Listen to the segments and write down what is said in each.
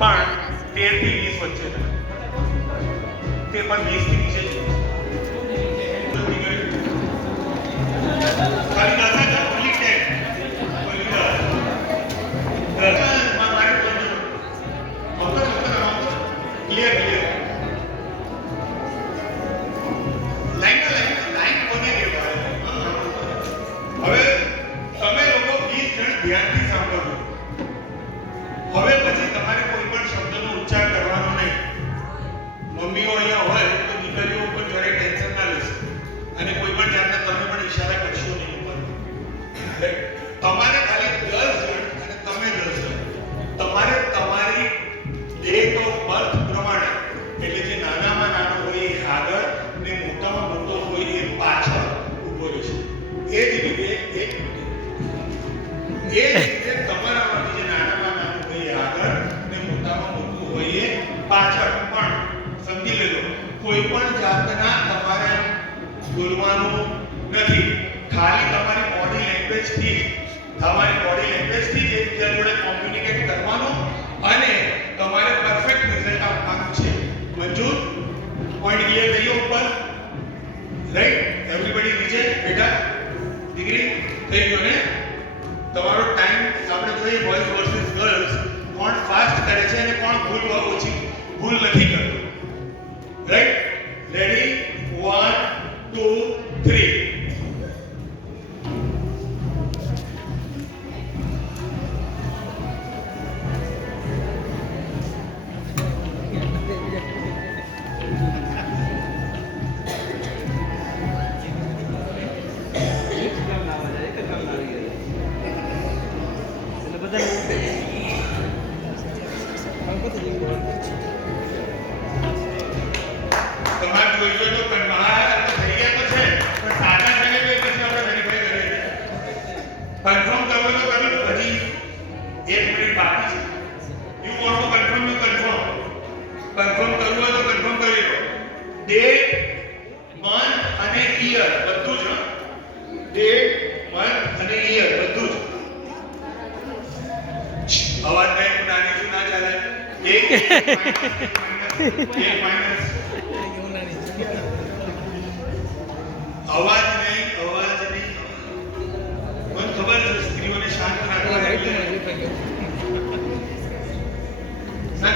પણ 13 થી 20 વચ્ચે તે પણ 20 થી નીચે છે. ખાલી દાદા કા ઓલી છે ઓલી દાદા મારે તો ક્લિયર લાઈન કોને કહેવાય? હવે તમે લોકો 20 જણ ધ્યાનથી સાંભળો. હવે પછી તમારે કોઈ પણ શબ્દનો ઉચ્ચાર કરવાનો નહીં. મમ્મીઓ અહીંયા હોય તો દીકરીઓ ઉપર જરાય ટેન્શન ના લેશો અને કોઈ પણ જાતના તમે પણ ઈશારા કરશો નહીં ઉપર. તમારે ખાલી 10 જણ અને તમે 10 જણ તમારે તમારી ડેટ ઓફ બર્થ પ્રમાણે એટલે જે નાનામાં નાનો હોય એ આગળ ને મોટામાં મોટો હોય એ પાછળ ઊભો રહેશે. એ જ રીતે તમારામાંથી જે નાનામાં નાનું હોય એ આગળ ને મોટામાં મોટું હોય એ પાછળ. પણ સમજી લેજો કોઈ પણ જાતના તમારે બોલવાનું નથી. ખાલી તમારી બોડી લેંગ્વેજથી જ એકબીજા જોડે કોમ્યુનિકેટ કરવાનું અને તમારે પરફેક્ટ રિઝલ્ટ આપવાનું છે. મંજૂર? પોઈન્ટ ક્લિયર થઈ ગયો ઉપર? રાઈટ? એવરીબડી નીચે બેટા દીકરી થઈ ગયો ને? તમારો ટાઈમ આપણે જોઈએ બોયઝ વર્સિસ ગર્લ્સ કોણ ફાસ્ટ કરે છે અને કોણ ભૂલ નથી કરતું. રાઈટ? રેડી? 1 2 3. તમારે જોઈજો તો કન્ફર્મ થઈ ગયા તો છે પણ સાચા છે ને પછી આપણે વેરીફાઈ કરીએ. કન્ફર્મ કરવું તો કર્યું હજી 1 મિનિટ બાકી છે. You want to confirm confirm કરવું હોય તો કન્ફર્મ કરી લો. ડેટ મંથ અને યર બધું જ. ડેટ મંથ અને યર બધું જ. અવાજ નહીં નાની શું ના ચાલે. એક માઇનસ અવાજ નહીં મને ખબર છે સ્ત્રીઓને શાંત રાખવા ના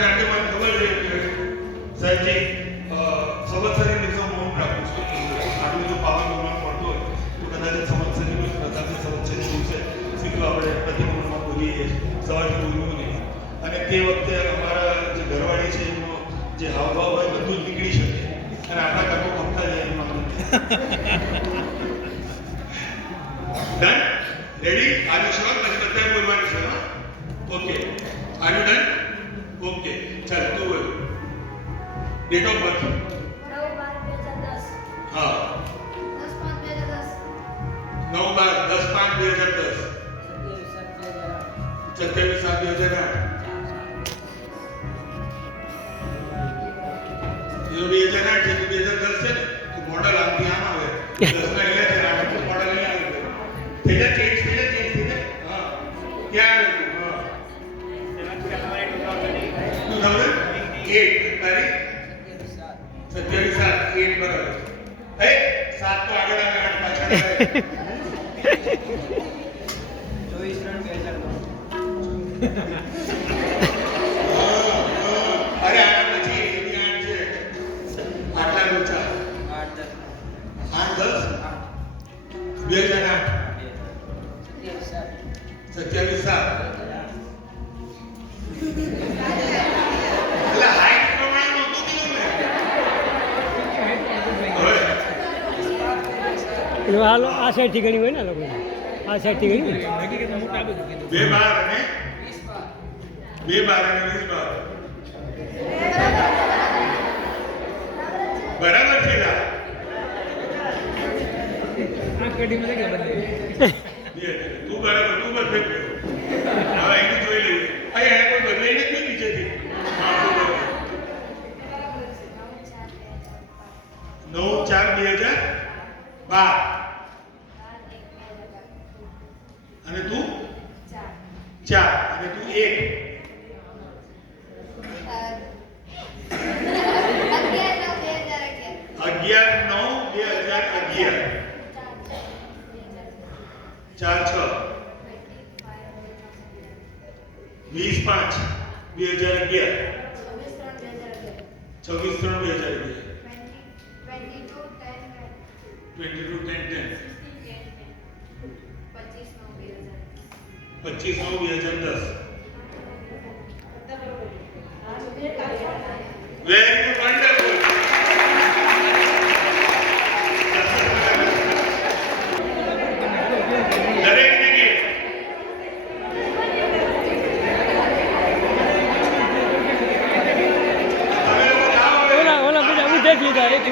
કારણ કે મને ખબર છે સાહેબજી સંવત્સરી દિવસો મૌન રાખું છું. આટલું જો પાવન મૌન પડતો હોય તો કદાચ સંવત્સરી સંવત્સરી દિવસે સીધું આપણે પ્રતિમૌનમાં બોલીએ છીએ. સવારથી બોલવું નહીં અને તે વખતે અમારા જે ઘરવાળી છે એનો જે હાવભાવ હોય બધું જ નીકળી શકે અને આપણા કર્મો કમતા જાય એમાં done? Ready? Are you sure? પછી બધાએ બોલવાનું છે. Okay, are you done? Okay, ચાલ તું બોલ. Date of birth 9/12/2010. હા 10/5/2010. 9/12 27/7/2008 2008 છે તો 2010 છે ને તો મોડલ આમથી આમ આવે 10 ના અહીંયા છે આટલું મોડલ નહીં આવે. થઈ જાય ચેન્જ થઈ જાય. હા ક્યાં આવ્યું? હા 2008 તારીખ 27/7/8 બરાબર. હે 7 તો આગળ આવે 8 પાછળ આવે. 24/3/2008 અરે આના પછી ધ્યાન છે આટલા લોચા 8/10/2008 27/7 એટલે હાઈટ પ્રમાણે નહોતું કીધું ને. હાલો આ સાઈડ થી ઘણી હોય ને લોકો આ સાઈડ થી ઘણી 2 બાર અને 20 બરાબર છે લા આ કડીમાં કે બદલે તું બરાબર તું પરફેક્ટ હવે એને જોઈ લઈએ. અહીંયા કોઈ બદલાઈ નથી નીચેથી. 9/4/2012 અને તું 4 અને તું 1 2011 26 3 2011 22 10 25 9 2010 વેરી ગુડ વન્ડરફુલ દરેકને ગીત તમે લોકો જાઓ હવે. ઓલા બધા ઉધે દીધા એક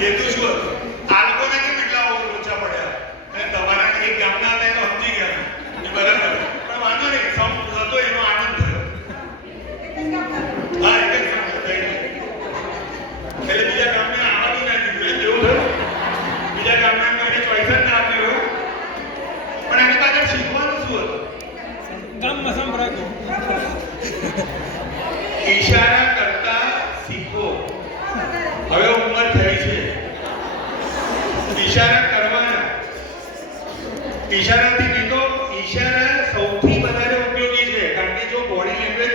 હેતુ શું હતું? આ લોકોને કેમ એટલા ઓછા પડ્યા? અને તમારા એક ગામના હતા એ તો સમજી ગયા એ બરાબર, પણ વાંધો નહીં, સમ હતો એનો આનંદ થયો. હા, એક જ સમજ થઈ ગઈ. એટલે બીજા ગામને આવા બી ના દીધું, એમ એવું થયું. બીજા ગામના કોઈને ચોઈસ જ ના આપ્યું એવું. પણ એની પાછળ શીખવાનું શું હતું? ગામમાં સંભળાય ઈશારા કરતા શીખો. હવે ઉંમર થઈ છે, ઈશારા કરવાના. ઈશારાથી નહીં તો ઈશારા સૌથી વધારે ઉપયોગી છે, કારણ કે જો બોડી લેંગ્વેજ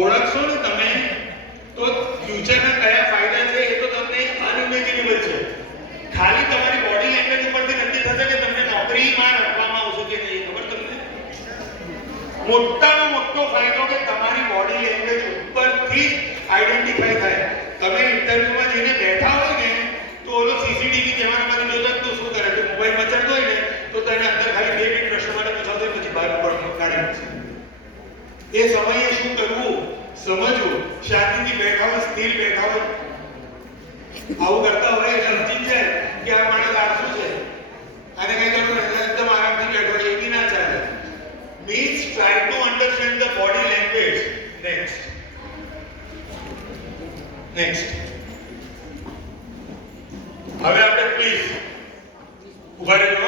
ઓળખશો ને તમે તો ફ્યુચરના કયા ફાયદા છે એ તો તમને અનઇમેજિનેબલ છે. ખાલી તમારી બોડી લેંગ્વેજ ઉપરથી નક્કી થશે કે તમને નોકરીમાં રાખવામાં આવશે કે નહીં. ખબર તમને? મોટામાં મોટો ફાયદો કે તમારી બોડી લેંગ્વેજ ઉપરથી આઈડેન્ટિફાઈ થાય. તમે ઇન્ટરવ્યુમાં જઈને બેઠા હોય ને તો ઓલો સીસીટીવી કેમેરામાંથી જોતો તો શું કરે છે, મોબાઈલ મચડતો હોય ને તો તેને અંદર ખાલી 2 મિનિટ પ્રશ્ન માટે પૂછાતો હોય, પછી બહાર કાઢી મૂકે. એ સમયે શું કરવું સમજવું. શાંતિથી બેઠા હોય, સ્થિર બેઠા હોય, આવું કરતા હોય એટલે સમજી જાય કે આ માણસ આળસુ છે, અને કઈ કરવું એટલે એકદમ આરામથી બેઠો હોય, એ બી ના ચાલે. Means try to understand the body language. Next હવે આપણે પ્લીઝ ઉભા રહેજો.